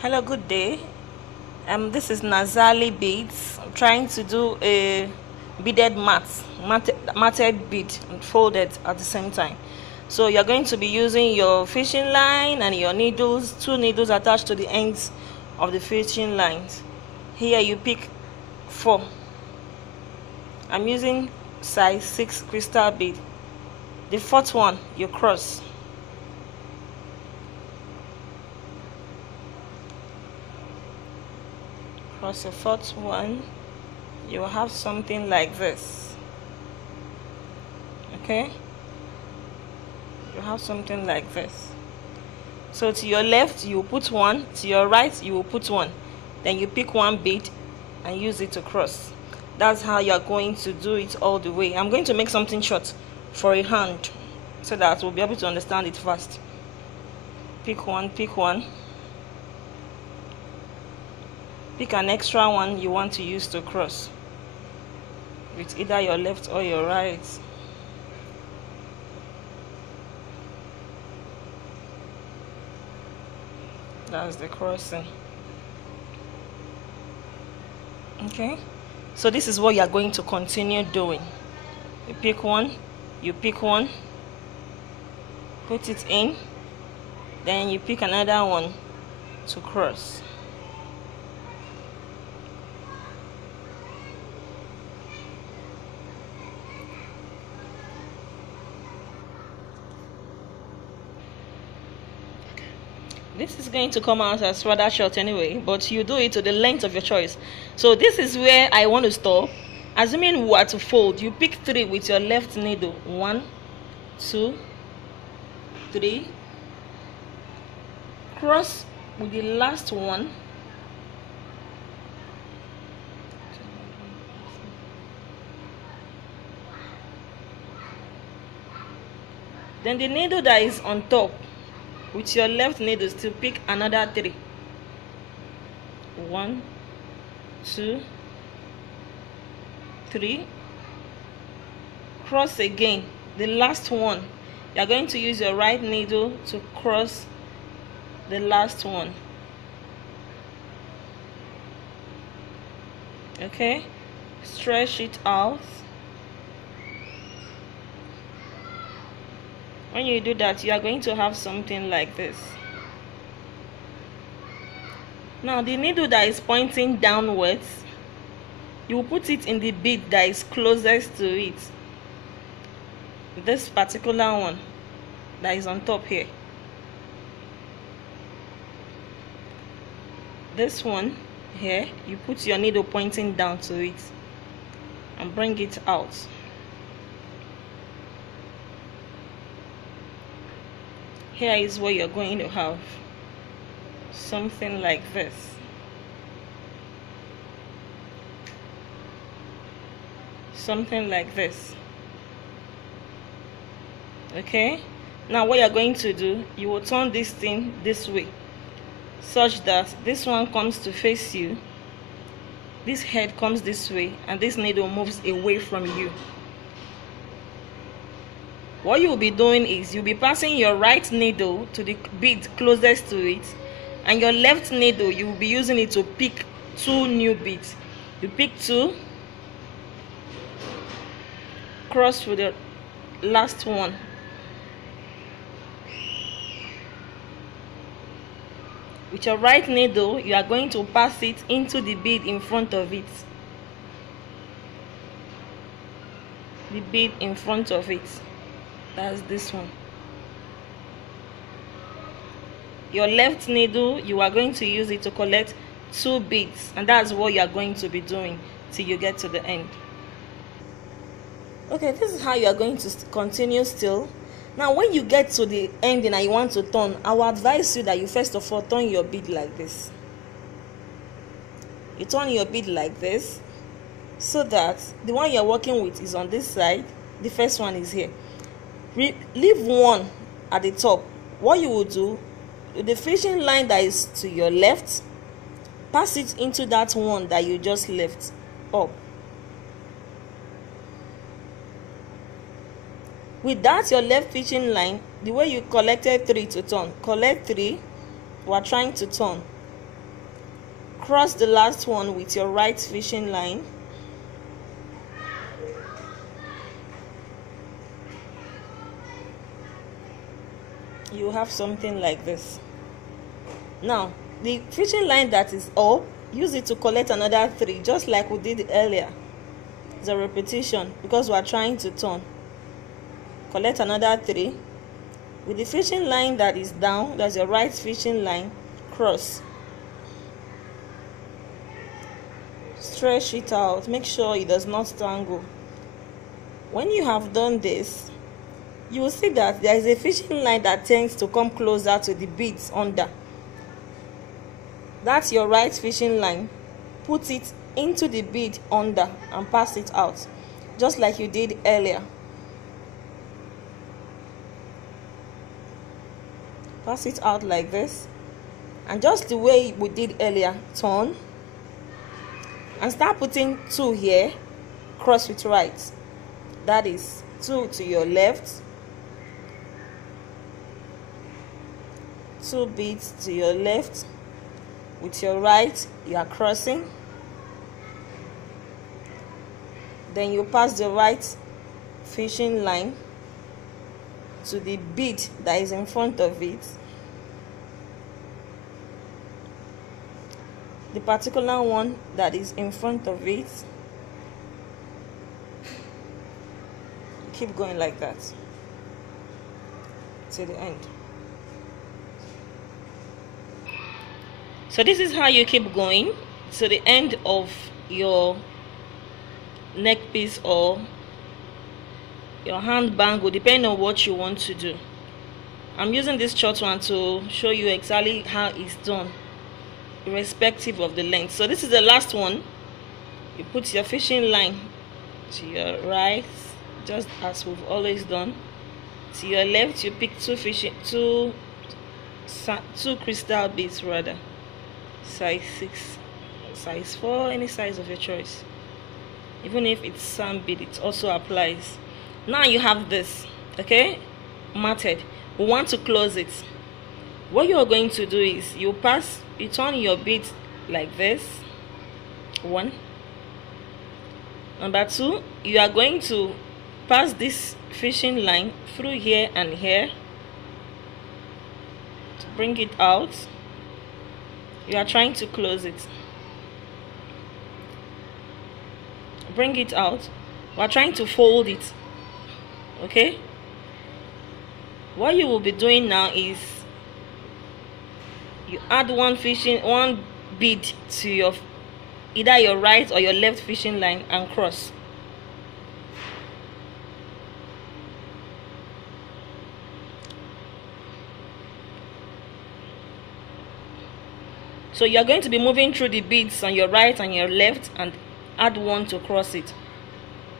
Hello, good day. This is Nazali Beads. I'm trying to do a beaded matted bead and folded at the same time. So you're going to be using your fishing line and your needles, two needles attached to the ends of the fishing lines. Here you pick 4. I'm using size 6 crystal bead. The 4th one you cross. Cross the 4th one, you will have something like this. Okay, you have something like this. So to your left you will put 1, to your right you will put 1, then you pick 1 bead and use it to cross. That's how you are going to do it all the way. I'm going to make something short for a hand so that we'll be able to understand it fast. Pick 1, pick 1. Pick an extra one you want to use to cross with either your left or your right. That's the crossing. Okay, so this is what you are going to continue doing. You pick 1, you pick 1, put it in, then you pick another one to cross. This is going to come out as rather short anyway, but you do it to the length of your choice. So this is where I want to stop. Assuming we are to fold, you pick 3 with your left needle. 1, 2, 3. Cross with the last one. Then the needle that is on top, with your left needle, still pick another 3. 1, 2, 3. Cross again, the last one. You are going to use your right needle to cross the last one. Okay, stretch it out. When you do that, you are going to have something like this. Now the needle that is pointing downwards, you will put it in the bead that is closest to it. This particular one that is on top here. This one here, you put your needle pointing down to it and bring it out. Here is what you're going to have. Something like this. Something like this. Okay, now what you're going to do, you will turn this thing this way such that this one comes to face you, this head comes this way, and this needle moves away from you. What you will be doing is you'll be passing your right needle to the bead closest to it, and your left needle you will be using it to pick 2 new beads. You pick 2, cross with the last one. With your right needle, you are going to pass it into the bead in front of it. The bead in front of it. That's this one. Your left needle, you are going to use it to collect 2 beads, and that's what you are going to be doing till you get to the end. Okay, this is how you are going to continue still. Now when you get to the ending and you want to turn, I will advise you that you first of all turn your bead like this. You turn your bead like this so that the one you're working with is on this side, the first one is here. Leave 1 at the top. What you will do, the fishing line that is to your left, pass it into that one that you just left up. With that, your left fishing line, the way you collected 3 to turn, collect 3. We are trying to turn. cross the last one with your right fishing line. You have something like this. Now the fishing line that is up, use it to collect another 3, just like we did earlier. It's a repetition because we are trying to turn. Collect another 3 with the fishing line that is down, that's your right fishing line. Cross, stretch it out, make sure it does not tangle. When you have done this, you will see that there is a fishing line that tends to come closer to the beads under. That's your right fishing line. Put it into the bead under and pass it out, just like you did earlier. Pass it out like this, and just the way we did earlier, turn and start putting 2 here, cross with right. That is 2 to your left, 2 beads to your left. With your right, you are crossing. Then you pass the right fishing line to the bead that is in front of it. The particular one that is in front of it. Keep going like that to the end. So this is how you keep going to the end of your neck piece or your hand bangle, depending on what you want to do. I'm using this short one to show you exactly how it's done, irrespective of the length. So this is the last one. You put your fishing line to your right, just as we've always done. To your left, you pick two crystal beads, rather, size 6, size 4, any size of your choice. Even if it's sand bead, it also applies. Now you have this, okay, matted. We want to close it. What you're going to do is you turn your bead like this. 1. Number 2, you are going to pass this fishing line through here and here to bring it out. You are trying to close it. Bring it out. We are trying to fold it. Okay? What you will be doing now is you add one bead to your either your right or your left fishing line and cross. So you're going to be moving through the beads on your right and your left and add one to cross it.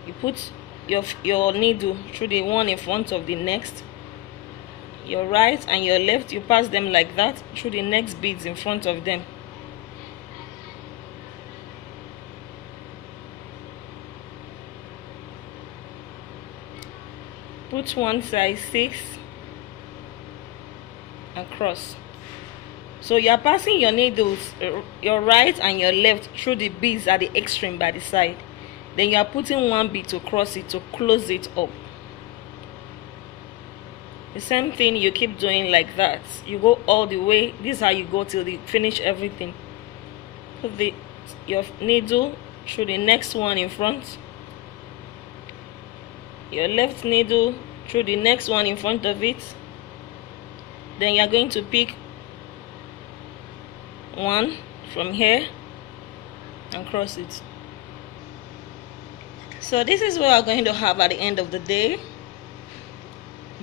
You put your needle through the one in front of the next. Your right and your left, you pass them like that through the next beads in front of them. Put one size 6 and cross. So you are passing your needles, your right and your left, through the beads at the extreme by the side. Then you are putting one bead to cross it to close it up. The same thing you keep doing like that. You go all the way. This is how you go till you finish everything. Put your needle through the next one in front. Your left needle through the next one in front of it. Then you are going to pick one from here and cross it. So this is what we're going to have at the end of the day.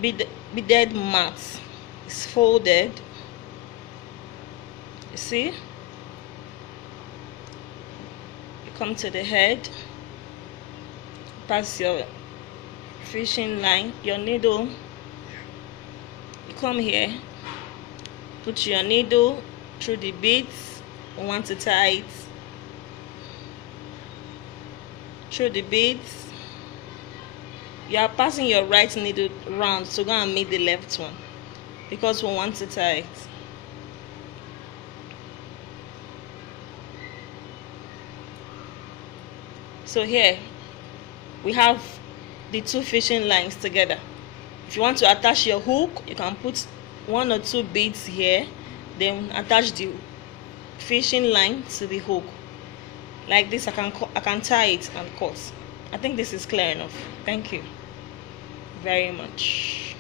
Beaded mat is folded. You see, you come to the head, pass your fishing line, your needle, you come here, put your needle through the beads. We want to tie it through the beads. You are passing your right needle round to go and meet the left one because we want to tie it. So here we have the two fishing lines together. If you want to attach your hook, you can put 1 or 2 beads here, then attach the fishing line to the hook like this. I can tie it and cut. I think this is clear enough. Thank you very much.